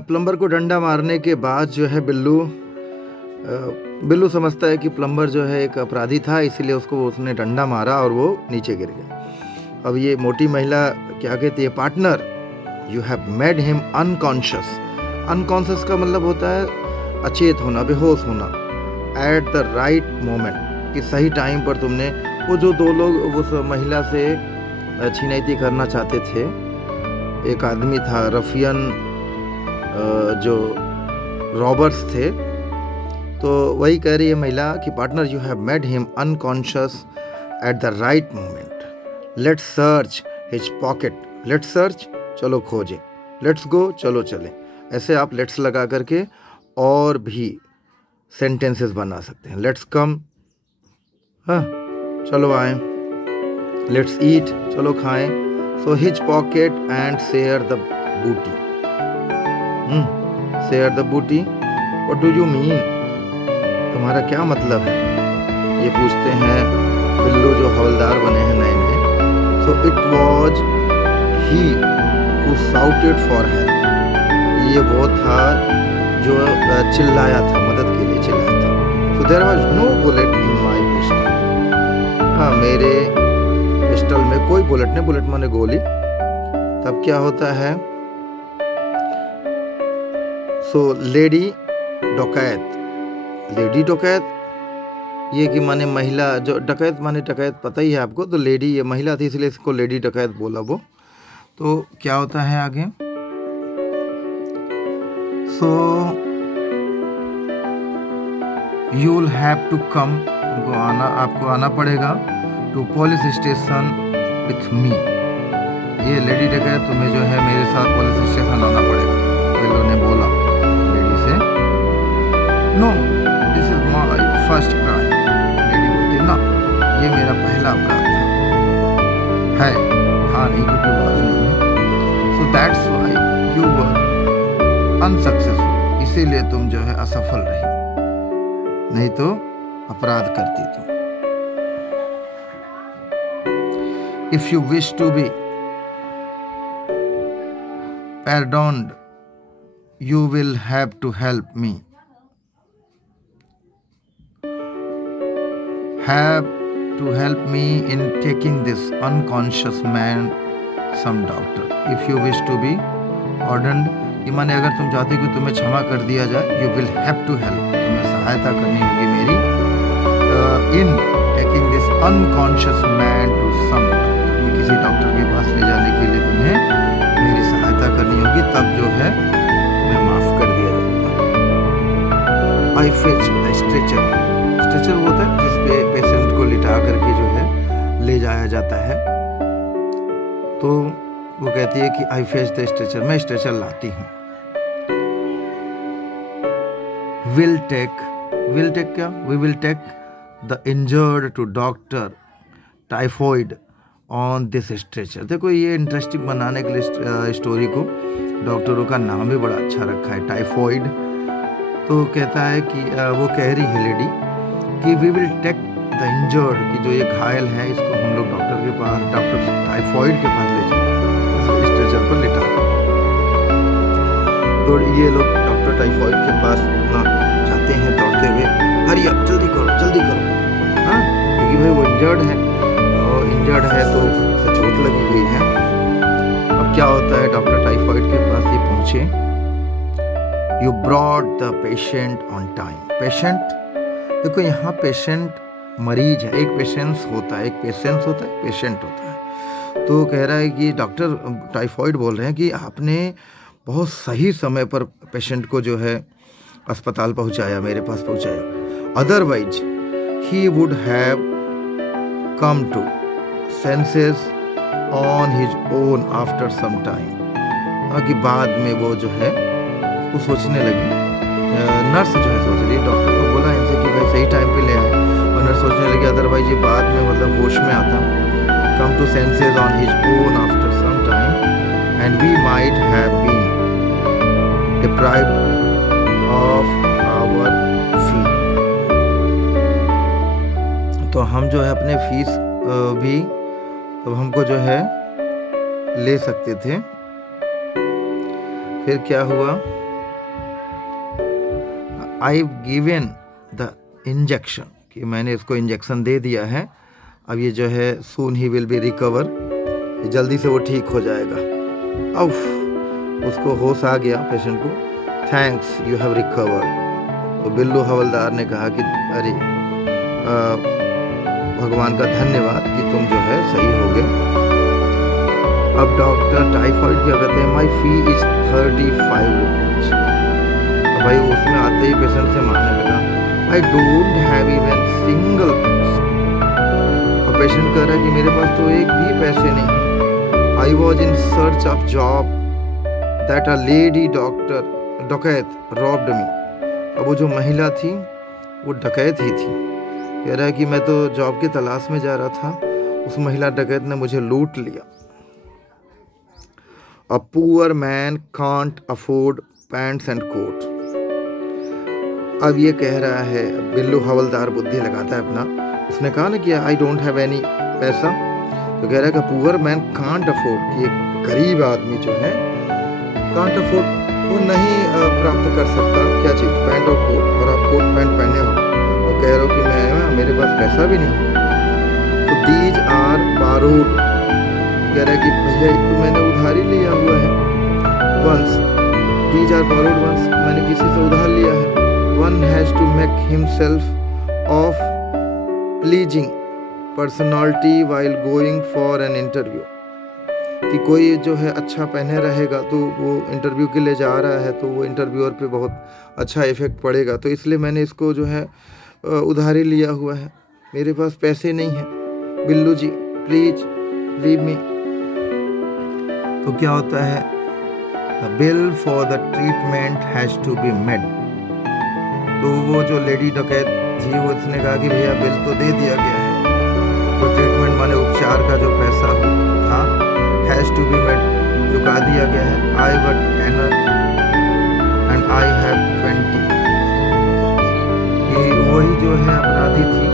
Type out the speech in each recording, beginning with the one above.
Plumber को डंडा मारने के बाद जो है बिल्लू समझता है कि प्लम्बर जो है एक अपराधी था, इसीलिए उसने डंडा मारा और वो नीचे गिर गया। अब ये मोटी महिला क्या कहती है, partner you have made him unconscious. Unconscious का मतलब होता है अचेत होना, बेहोश होना, एट द राइट मोमेंट, कि सही टाइम पर तुमने, वो जो दो लोग उस महिला से छिनैती करना चाहते थे, एक आदमी था रफियन, जो रॉबर्स थे, तो वही कह रही है महिला कि partner you have made him unconscious at the right moment, let's search his pocket, let's search चलो खोजें, लेट्स गो चलो चलें। ऐसे आप लेट्स लगा करके और भी सेंटेंसेस बना सकते हैं। लेट्स कम, हाँ चलो आए, लेट्स ईट चलो खाएं, so his pocket and share the बूटी। शेयर द बूटी, व्हाट डू यू मीन, तुम्हारा क्या मतलब है, ये पूछते हैं बिल्लू जो हवलदार बने हैं नए नए। So it was he who shouted for help, ये वो था जो चिल्लाया था, मदद के लिए चिल्लाया था। So there was no bullet in my pistol, हाँ मेरे पिस्टल में कोई बुलेट नहीं, बुलेट माने गोली। तब क्या होता है, सो लेडी डकैत, लेडी डकैत ये कि माने महिला, जो डकैत माने डकैत पता ही है आपको, तो लेडी ये महिला थी इसलिए इसको लेडी डकैत बोला वो। तो क्या होता है आगे, so you will have to come, आपको आना पड़ेगा, to police station with me, ये लेडी डकैत तुम्हें जो है मेरे साथ पुलिस स्टेशन आना पड़ेगा, बिल्लू ने बोला लेडी से। No this is my first crime, lady बोलती ना ये मेरा पहला अपराध था, नहीं क्योंकि वाज नहीं है। So that's why you were unsuccessful, इसीलिए तुम जो है असफल रही, नहीं तो अपराध करती तुम। If you wish to be pardoned, you will have to help me. Have to help me in taking this unconscious man some doctor. If you wish to be pardoned, ये माने अगर तुम चाहते हो कि तुम्हें क्षमा कर दिया जाए, you will have to help, तुम्हें सहायता करनी होगी मेरी, in taking this unconscious man to some doctor, किसी डॉक्टर के पास ले जाने के लिए तुम्हें मेरी सहायता करनी होगी, तब जो है तुम्हें माफ कर दिया जाएगा। आई फेच द स्ट्रेचर, स्ट्रेचर वो होता है जिसपे पेशेंट को लिटा करके जो है ले जाया जाता है, तो वो कहती है कि आई फेच द स्ट्रेचर, मैं स्ट्रेचर लाती हूँ। विल टेक क्या, we will take the injured to doctor typhoid on this stretcher. देखो ये इंटरेस्टिंग बनाने के लिए स्टोरी को डॉक्टरों का नाम भी बड़ा अच्छा रखा है, टाइफॉइड। तो कहता है कि वो कह रही है लेडी कि we will take the injured, कि जो ये घायल है इसको हम लोग डॉक्टर के पास, डॉक्टर टाइफॉइड के पास ले जाएंगे, स्ट्रेचर पर लिटा कर। तो ये लोग डॉक्टर टाइफॉइड के पास ना जाते हैं दौड़ते हुए, हरी अब जल्दी करो, हाँ क्योंकि भाई वो इंजर्ड है, इंजर्ड है तो उसे चोट लगी हुई है। अब क्या होता है, डॉक्टर टाइफॉइड के पास ये पहुंचे, you brought the patient on time. Patient देखो यहाँ पेशेंट मरीज है, एक पेशेंट होता है, पेशेंट होता है। तो कह रहा है कि डॉक्टर टाइफॉइड बोल रहे हैं कि आपने बहुत सही समय पर पेशेंट को जो है अस्पताल पहुंचाया, मेरे पास पहुंचाया, otherwise he would have come to senses on his own after some time, कि बाद में वो जो है वो सोचने लगी, नर्स जो है सोच रही, डॉक्टर को बोला इनसे कि भाई सही टाइम पे ले आए, और नर्स सोचने लगी अदरवाइज ये बाद में मतलब होश में आता, come to senses on his own after some time and we might have been deprived of our fee. तो हम जो है अपने फीस भी तो हमको जो है ले सकते थे। फिर क्या हुआ, आई गिवन द इंजेक्शन, कि मैंने इसको इंजेक्शन दे दिया है, अब ये जो है सून ही विल बी रिकवर, जल्दी से वो ठीक हो जाएगा। अब उसको होश आ गया पेशेंट को, थैंक्स यू हैव रिकवर्ड। तो बिल्लू हवलदार ने कहा कि अरे भगवान का धन्यवाद कि तुम जो है सही हो गए। अब डॉक्टर टाइफाइड क्या कहते हैं, माई फी इज 35 रुपीज। भाई उसमें आते ही पेशेंट से मांगने लगा, I don't have even single पैसा। और पेशेंट कह रहा है कि मेरे पास तो एक भी पैसे नहीं। I was in search of job that a lady डकैत रॉब्ड मी। अब वो जो महिला थी वो डकैत ही थी। कह रहा है कि मैं तो जॉब की तलाश में जा रहा था, उस महिला डकैत ने मुझे लूट लिया। A poor man can't afford pants and coat. अब ये कह रहा है, बिल्लू हवलदार बुद्धि लगाता है अपना, उसने कहा ना कि आई डोंट हैव एनी पैसा, तो कह रहा है कि पुअर मैन कांट अफोर्ड, कि एक गरीब आदमी जो है कांट अफोर्ड, वो नहीं प्राप्त कर सकता क्या चीज़, पैंट और कोट, और आप कोट पैंट पहने हो और कह रहे हो कि मैं मेरे पास पैसा भी नहीं। तो दीज आर बारोड, कह रहा है कि भैया तो मैंने उधारी लिया हुआ है। Ones, these are borrowed ones, मैंने किसी से उधार लिया है। One has to make himself of pleasing personality while going for an interview, कि कोई जो है अच्छा पहने रहेगा तो वो इंटरव्यू के लिए जा रहा है तो वो इंटरव्यूअर पे बहुत अच्छा इफेक्ट पड़ेगा, तो इसलिए मैंने इसको जो है उधारी लिया हुआ है, मेरे पास पैसे नहीं हैं। Billu ji please leave me. तो क्या होता है, the bill for the treatment has to be made. तो वो जो लेडी डकैत थी वो उसने कहा कि भैया बिल तो दे दिया गया है, तो ट्रीटमेंट माने उपचार का जो पैसा था हैज़ टू बी मेड, चुका दिया गया है। आई वर 10 एंड आई हैव 20। ये वही जो है अपराधी थी,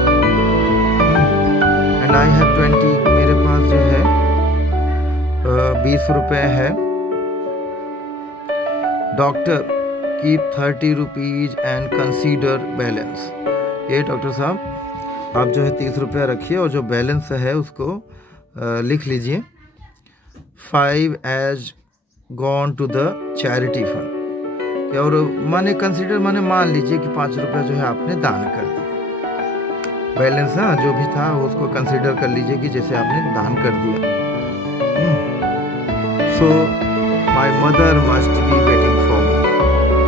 एंड आई हैव 20, मेरे पास जो है 20 रुपए है। Doctor keep 30 rupees and consider balance. ये डॉक्टर साहब आप जो है 30 रुपया रखिए और जो बैलेंस है उसको लिख लीजिए। 5 as gone to the charity fund, और माने कंसीडर माने मान लीजिए कि 5 रुपया जो है आपने दान कर दिया। बैलेंस ना जो भी था उसको कंसीडर कर लीजिए कि जैसे आपने दान कर दिया। So my mother must be waiting for me.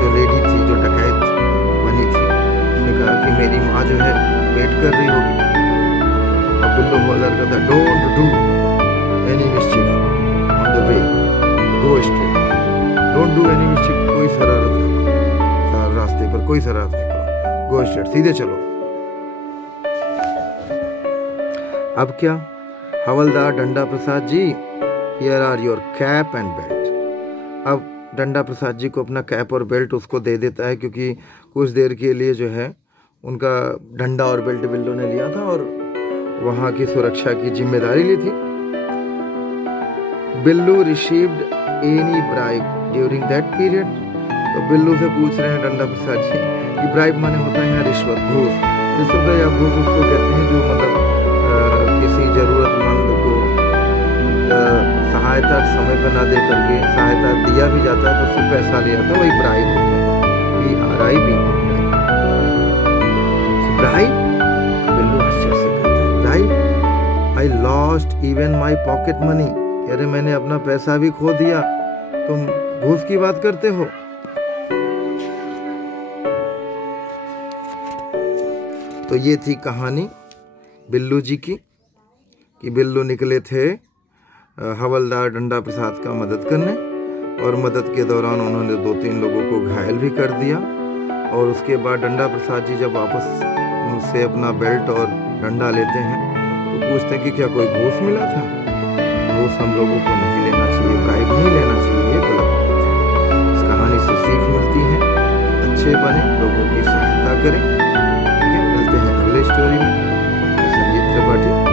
जो लेडी थी जो डकैत बनी थी उसने कहा कि मेरी माँ जो है वेट कर रही होगी। और बिल्लू हवलदार कहता don't do any mischief on the way, go straight, don't do any mischief, कोई शरारत न करो, रास्ते पर कोई शरारत नहीं करो, गो स्ट्रेट, सीधे चलो। अब क्या, हवलदार Danda Prasad ji, here are your cap and belt. अब डंडा प्रसाद जी को अपना कैप और बेल्ट उसको दे देता है, क्योंकि कुछ देर के लिए जो है उनका डंडा और बेल्ट बिल्लू ने लिया था और वहाँ की सुरक्षा की जिम्मेदारी ली थी। Billu received any bribe during that period. तो बिल्लू से पूछ रहे हैं डंडा प्रसाद जी कि ब्राइब माने होता है यहाँ रिश्वत, घूस। रिश्वत या घूस उसको कहते हैं जो मतलब किसी ज़रूरतमंद को सहायता समय पर ना दे करके सहायता दिया भी जाता है तो उससे पैसा लिया था, वही ब्राइब होता है। BRIB bribe. बिल्लू आश्चर्य से कहता है bribe, I lost even my pocket money. कह रहे मैंने अपना पैसा भी खो दिया, तुम घूस की बात करते हो। तो ये थी कहानी बिल्लू जी की, कि बिल्लू निकले थे हवलदार डंडा प्रसाद का मदद करने, और मदद के दौरान उन्होंने 2-3 लोगों को घायल भी कर दिया। और उसके बाद डंडा प्रसाद जी जब वापस उनसे अपना बेल्ट और डंडा लेते हैं तो पूछते हैं कि क्या कोई घूस मिला था। घूस हम लोगों को नहीं लेना चाहिए, ब्राइब नहीं लेना चाहिए, ये गलत बात है। इस कहानी से सीख मिलती है, अच्छे बने, लोगों की सहायता करें। ठीक है, मिलते हैं अगले स्टोरी में। संजीत त्रिपाठी।